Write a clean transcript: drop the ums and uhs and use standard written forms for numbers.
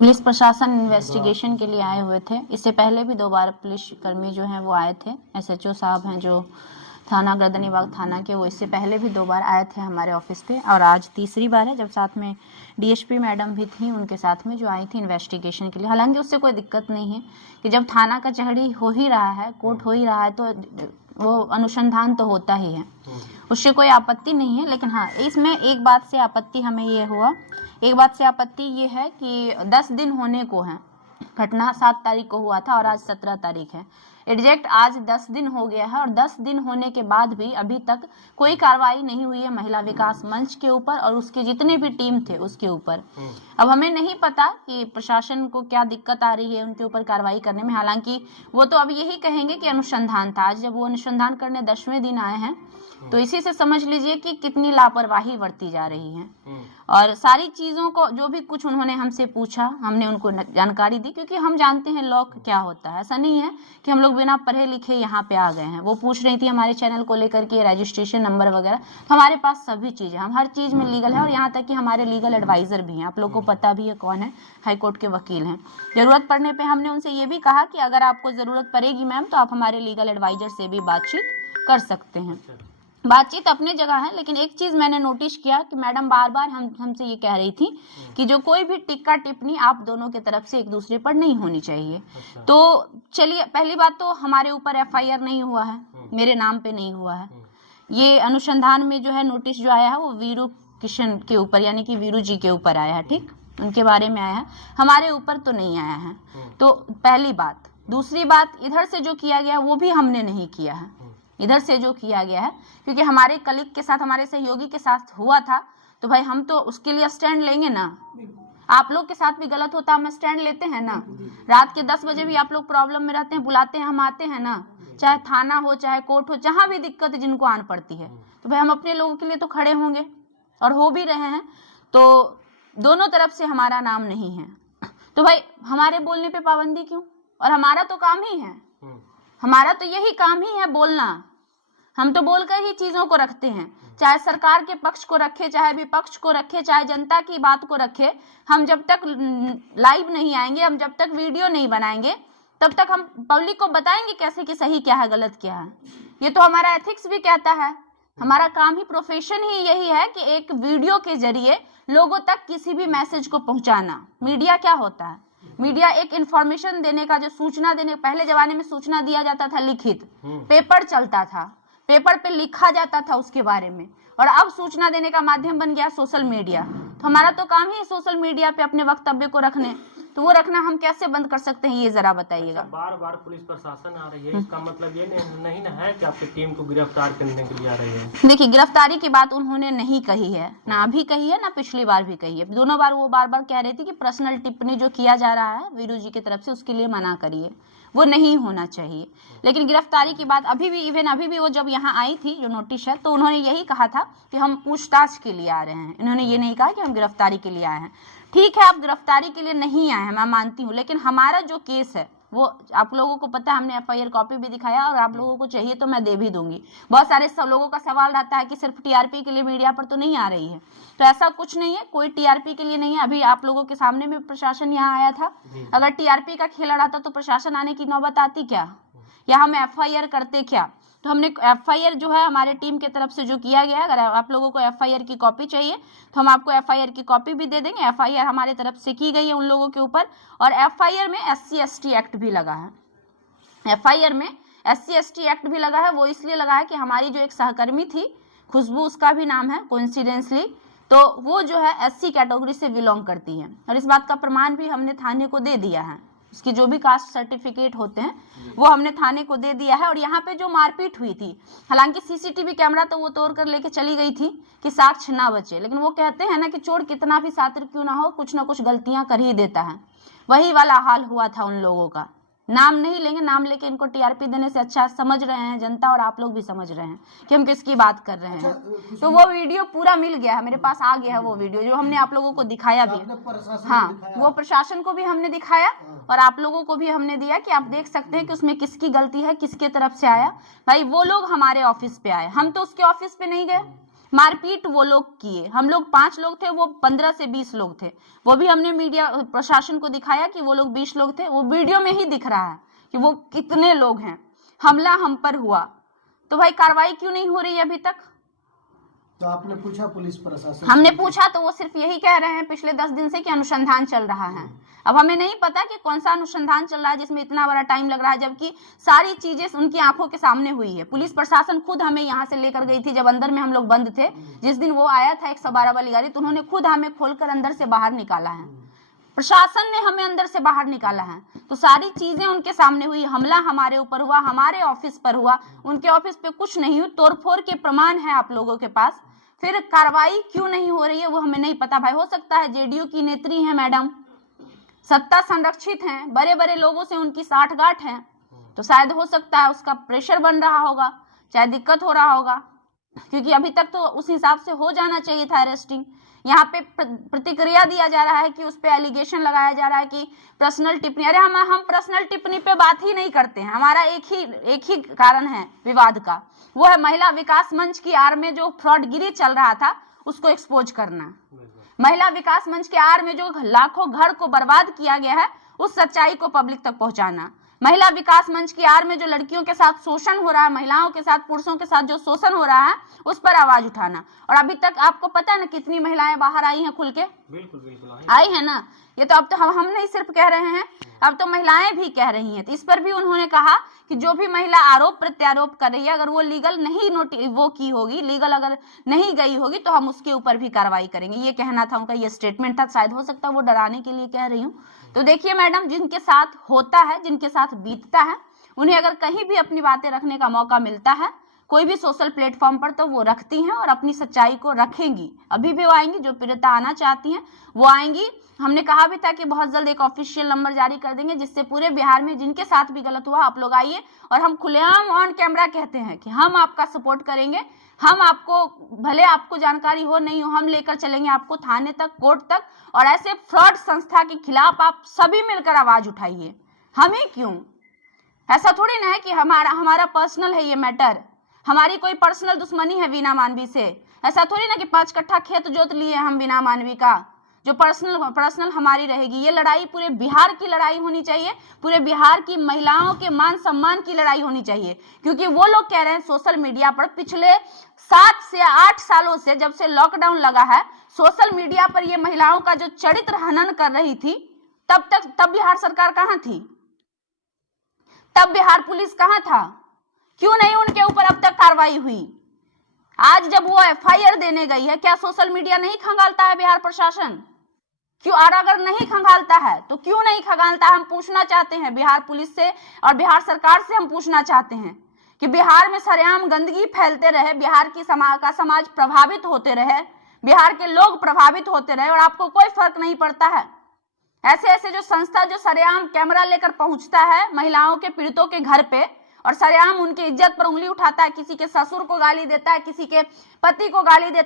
Police प्रशासन investigation के लिए आए हुए थे। इससे पहले भी 2 बार पुलिस कर्मी जो हैं वो आए थे। एसएचओ साहब हैं जो थाना गर्दनीबाग थाना के, वो इससे पहले भी 2 बार आए थे हमारे ऑफिस पे, और आज तीसरी बार है जब साथ में डीएसपी मैडम भी थी उनके साथ में, जो आई थी इन्वेस्टिगेशन के लिए। हालांकि उससे कोई दिक्कत नहीं है कि जब थाना कचहरी हो ही रहा है, कोर्ट हो ही रहा है, तो वो अनुसंधान तो होता ही है, उससे कोई आपत्ति नहीं है। लेकिन हाँ, इसमें एक बात से आपत्ति हमें ये हुआ, एक बात से आपत्ति ये है कि 10 दिन होने को हैं, घटना 7 तारीख को हुआ था और आज 17 तारीख है। एग्जैक्ट आज 10 दिन हो गया है और 10 दिन होने के बाद भी अभी तक कोई कार्रवाई नहीं हुई है महिला विकास मंच के ऊपर और उसके जितने भी टीम थे उसके ऊपर। अब हमें नहीं पता कि प्रशासन को क्या दिक्कत आ रही है उनके ऊपर कार्रवाई करने में। हालांकि वो तो अब यही कहेंगे कि अनुसंधान था। आज जब वो अनुसंधान करने 10वें दिन आए हैं, तो इसी से समझ लीजिए कि कितनी लापरवाही बरती जा रही है। और सारी चीज़ों को जो भी कुछ उन्होंने हमसे पूछा, हमने उनको जानकारी दी, क्योंकि हम जानते हैं लॉ क्या होता है। ऐसा नहीं है कि हम लोग बिना पढ़े लिखे यहाँ पे आ गए हैं। वो पूछ रही थी हमारे चैनल को लेकर के रजिस्ट्रेशन नंबर वगैरह, तो हमारे पास सभी चीज़ें, हम हर चीज़ में लीगल है। और यहाँ तक कि हमारे लीगल एडवाइज़र भी हैं, आप लोग को पता भी है कौन है, हाईकोर्ट के वकील हैं। ज़रूरत पड़ने पर हमने उनसे ये भी कहा कि अगर आपको ज़रूरत पड़ेगी मैम, तो आप हमारे लीगल एडवाइज़र से भी बातचीत कर सकते हैं। बातचीत अपने जगह है, लेकिन एक चीज मैंने नोटिस किया कि मैडम बार बार हमसे ये कह रही थी कि जो कोई भी टिक्का टिप्पणी आप दोनों की तरफ से एक दूसरे पर नहीं होनी चाहिए। तो चलिए, पहली बात तो हमारे ऊपर एफआईआर नहीं हुआ है, मेरे नाम पे नहीं हुआ है। ये अनुसंधान में जो है नोटिस जो आया है वो वीरू किशन के ऊपर, यानी कि वीरू जी के ऊपर आया है, ठीक, उनके बारे में आया है, हमारे ऊपर तो नहीं आया है। तो पहली बात। दूसरी बात, इधर से जो किया गया वो भी हमने नहीं किया है, इधर से जो किया गया है, क्योंकि हमारे कलीग के साथ, हमारे सहयोगी के साथ हुआ था, तो भाई हम तो उसके लिए स्टैंड लेंगे ना। आप लोग के साथ भी गलत होता, हम स्टैंड लेते हैं ना। रात के 10 बजे भी आप लोग प्रॉब्लम में रहते हैं, बुलाते हैं, हम आते हैं ना, चाहे थाना हो चाहे कोर्ट हो, जहां भी दिक्कत है जिनको आन पड़ती है, तो भाई हम अपने लोगों के लिए तो खड़े होंगे, और हो भी रहे हैं। तो दोनों तरफ से हमारा नाम नहीं है, तो भाई हमारे बोलने पे पाबंदी क्यों? और हमारा तो काम ही है, हमारा तो यही काम ही है बोलना। हम तो बोलकर ही चीजों को रखते हैं, चाहे सरकार के पक्ष को रखे, चाहे विपक्ष को रखे, चाहे जनता की बात को रखे। हम जब तक लाइव नहीं आएंगे, हम जब तक वीडियो नहीं बनाएंगे, तब तक हम पब्लिक को बताएंगे कैसे कि सही क्या है गलत क्या है। ये तो हमारा एथिक्स भी कहता है, हमारा काम ही, प्रोफेशन ही यही है कि एक वीडियो के जरिए लोगों तक किसी भी मैसेज को पहुंचाना। मीडिया क्या होता है? मीडिया एक इंफॉर्मेशन देने का, जो सूचना देने, पहले जमाने में सूचना दिया जाता था लिखित, पेपर चलता था, पेपर पे लिखा जाता था उसके बारे में, और अब सूचना देने का माध्यम बन गया सोशल मीडिया। तो हमारा तो काम ही सोशल मीडिया पे अपने वक्तव्य को रखने, तो वो रखना हम कैसे बंद कर सकते हैं, ये जरा बताइएगा। बार बार पुलिस प्रशासन आ रही है, इसका मतलब ये नहीं ना है कि आपकी टीम को गिरफ्तार करने के लिए आ रही है। देखिए, गिरफ्तारी की बात उन्होंने नहीं कही है, ना अभी कही है ना पिछली बार भी कही है। दोनों बार वो बार बार कह रही थी कि पर्सनल टिप्पणी जो किया जा रहा है वीरू जी की तरफ से, उसके लिए मना करिए, वो नहीं होना चाहिए। लेकिन गिरफ्तारी की बात अभी भी, इवन अभी भी वो जब यहाँ आई थी, जो नोटिस है, तो उन्होंने यही कहा था कि हम पूछताछ के लिए आ रहे हैं। इन्होंने ये नहीं कहा कि हम गिरफ्तारी के लिए आए हैं। ठीक है, आप गिरफ्तारी के लिए नहीं आए हैं, मैं मानती हूँ, लेकिन हमारा जो केस है वो आप लोगों को पता है, हमने एफआईआर कॉपी भी दिखाया, और आप लोगों को चाहिए तो मैं दे भी दूंगी। बहुत सारे सब लोगों का सवाल रहता है कि सिर्फ टीआरपी के लिए मीडिया पर तो नहीं आ रही है, तो ऐसा कुछ नहीं है, कोई टीआरपी के लिए नहीं है। अभी आप लोगों के सामने में प्रशासन यहाँ आया था, अगर टीआरपी का खेल रहता तो प्रशासन आने की नौबत आती क्या, या हम एफआईआर करते क्या? तो हमने एफआईआर जो है हमारे टीम की तरफ से जो किया गया, अगर आप लोगों को एफआईआर की कॉपी चाहिए तो हम आपको एफआईआर की कॉपी भी दे देंगे। एफआईआर हमारे तरफ से की गई है उन लोगों के ऊपर, और एफआईआर में SC/ST एक्ट भी लगा है। एफआईआर में SC/ST एक्ट भी लगा है। वो इसलिए लगा है कि हमारी जो एक सहकर्मी थी खुशबू, उसका भी नाम है कोइंसिडेंसली, तो वो जो है SC कैटेगरी से बिलोंग करती है, और इस बात का प्रमाण भी हमने थाने को दे दिया है। उसकी जो भी कास्ट सर्टिफिकेट होते हैं वो हमने थाने को दे दिया है। और यहाँ पे जो मारपीट हुई थी, हालांकि सीसीटीवी कैमरा तो वो तोड़ कर लेके चली गई थी कि साक्ष्य ना बचे, लेकिन वो कहते हैं ना कि चोर कितना भी सातिर क्यों ना हो, कुछ ना कुछ गलतियां कर ही देता है। वही वाला हाल हुआ था उन लोगों का। नाम नहीं लेंगे, नाम लेके इनको टीआरपी देने से अच्छा, समझ रहे हैं जनता और आप लोग भी समझ रहे हैं कि हम किसकी बात कर रहे हैं। तो वो वीडियो पूरा मिल गया है, मेरे पास आ गया है वो वीडियो, जो हमने आप लोगों को दिखाया भी। हाँ, वो प्रशासन को भी हमने दिखाया और आप लोगों को भी हमने दिया कि आप देख सकते हैं कि उसमें किसकी गलती है, किसके तरफ से आया। भाई वो लोग हमारे ऑफिस पे आए, हम तो उसके ऑफिस पे नहीं गए, मारपीट वो लोग किए। हम लोग 5 लोग थे, वो 15 से 20 लोग थे। वो भी हमने मीडिया प्रशासन को दिखाया कि वो लोग 20 लोग थे। वो वीडियो में ही दिख रहा है कि वो कितने लोग हैं। हमला हम पर हुआ, तो भाई कार्रवाई क्यों नहीं हो रही है अभी तक? तो आपने पूछा पुलिस प्रशासन? हमने पूछा तो वो सिर्फ यही कह रहे हैं पिछले 10 दिन से कि अनुसंधान चल रहा है। अब हमें नहीं पता कि कौन सा अनुसंधान चल रहा है जिसमें इतना बड़ा टाइम लग रहा है, जबकि सारी चीजें उनकी आंखों के सामने हुई है। पुलिस प्रशासन खुद हमें यहाँ से लेकर गई थी जब अंदर में हम लोग बंद थे। जिस दिन वो आया था 112 वाली गाड़ी, तो उन्होंने खुद हमें खोलकर अंदर से बाहर निकाला है। प्रशासन ने हमें अंदर से बाहर निकाला है। तो सारी चीजें उनके सामने हुई। हमला हमारे ऊपर हुआ, हमारे ऑफिस पर हुआ, उनके ऑफिस पे कुछ नहीं हुई। तोड़फोड़ के प्रमाण है आप लोगों के पास, फिर कार्रवाई क्यों नहीं हो रही है वो हमें नहीं पता। भाई हो सकता है जेडीयू की नेत्री है मैडम, सत्ता संरक्षित हैं, बड़े बड़े लोगों से उनकी साठगांठ है, तो शायद हो सकता है उसका प्रेशर बन रहा होगा, चाहे दिक्कत हो रहा होगा, क्योंकि अभी तक तो उस हिसाब से हो जाना चाहिए था अरेस्टिंग। यहाँ पे प्रतिक्रिया दिया जा रहा है कि उस पे एलिगेशन लगाया जा रहा है कि पर्सनल टिप्पणी। अरे हम पर्सनल टिप्पणी पे बात ही नहीं करते हैं। हमारा एक ही कारण है विवाद का, वो है महिला विकास मंच की आड़ में जो फ्रॉडगिरी चल रहा था उसको एक्सपोज करना। महिला विकास मंच के आड़ में जो लाखों घर को बर्बाद किया गया है उस सच्चाई को पब्लिक तक पहुंचाना। महिला विकास मंच की आड़ में जो लड़कियों के साथ शोषण हो रहा है, महिलाओं के साथ, पुरुषों के साथ जो शोषण हो रहा है उस पर आवाज उठाना। और अभी तक आपको पता है ना कितनी महिलाएं बाहर आई हैं खुल के? बिल्कुल बिल्कुल आई है ना। ये तो अब तो हम नहीं सिर्फ कह रहे हैं, अब तो महिलाएं भी कह रही हैं। तो इस पर भी उन्होंने कहा कि जो भी महिला आरोप प्रत्यारोप कर रही है, अगर वो लीगल नहीं वो की होगी, लीगल अगर नहीं गई होगी तो हम उसके ऊपर भी कार्रवाई करेंगे। ये कहना था उनका, ये स्टेटमेंट था। शायद हो सकता है वो डराने के लिए कह रही हूँ। तो देखिए मैडम, जिनके साथ होता है, जिनके साथ बीतता है, उन्हें अगर कहीं भी अपनी बातें रखने का मौका मिलता है कोई भी सोशल प्लेटफॉर्म पर, तो वो रखती हैं और अपनी सच्चाई को रखेंगी। अभी भी वो आएंगी, जो पीड़िता आना चाहती हैं वो आएंगी। हमने कहा भी था कि बहुत जल्द एक ऑफिशियल नंबर जारी कर देंगे जिससे पूरे बिहार में जिनके साथ भी गलत हुआ आप लोग आइए, और हम खुलेआम ऑन कैमरा कहते हैं कि हम आपका सपोर्ट करेंगे। हम आपको, भले आपको जानकारी हो नहीं हो, हम लेकर चलेंगे आपको थाने तक, कोर्ट तक। और ऐसे फ्रॉड संस्था के खिलाफ आप सभी मिलकर आवाज उठाइए। हमें क्यों? ऐसा थोड़ी ना है कि हमारा पर्सनल है ये मैटर, हमारी कोई पर्सनल दुश्मनी है वीना मानवी से। ऐसा थोड़ी ना कि 5 कट्ठा खेत जोत लिए हम वीना मानवी का, जो पर्सनल हमारी रहेगी। ये लड़ाई पूरे बिहार की लड़ाई होनी चाहिए, पूरे बिहार की महिलाओं के मान सम्मान की लड़ाई होनी चाहिए। क्योंकि वो लोग कह रहे हैं सोशल मीडिया पर पिछले 7 से 8 सालों से, जब से लॉकडाउन लगा है, सोशल मीडिया पर ये महिलाओं का जो चरित्र हनन कर रही थी, तब बिहार सरकार कहां थी? तब बिहार पुलिस कहां था? क्यों नहीं उनके ऊपर अब तक कार्रवाई हुई? आज जब वो एफआईआर देने गई है, क्या सोशल मीडिया नहीं खंगालता है बिहार प्रशासन? क्यों? और अगर नहीं खंगालता है तो क्यों नहीं खंगालता? हम पूछना चाहते हैं बिहार पुलिस से और बिहार सरकार से। हम पूछना चाहते हैं कि बिहार में सरेआम गंदगी फैलते रहे, बिहार की समाज प्रभावित होते रहे, बिहार के लोग प्रभावित होते रहे, और आपको कोई फर्क नहीं पड़ता है। ऐसे जो संस्था जो सरेआम कैमरा लेकर पहुंचता है महिलाओं के, पीड़ितों के घर पे, और सरेआम उनकी इज्जत पर उंगली उठाता है, किसी के ससुर को गाली देता है, किसी के पति को गाली देता है।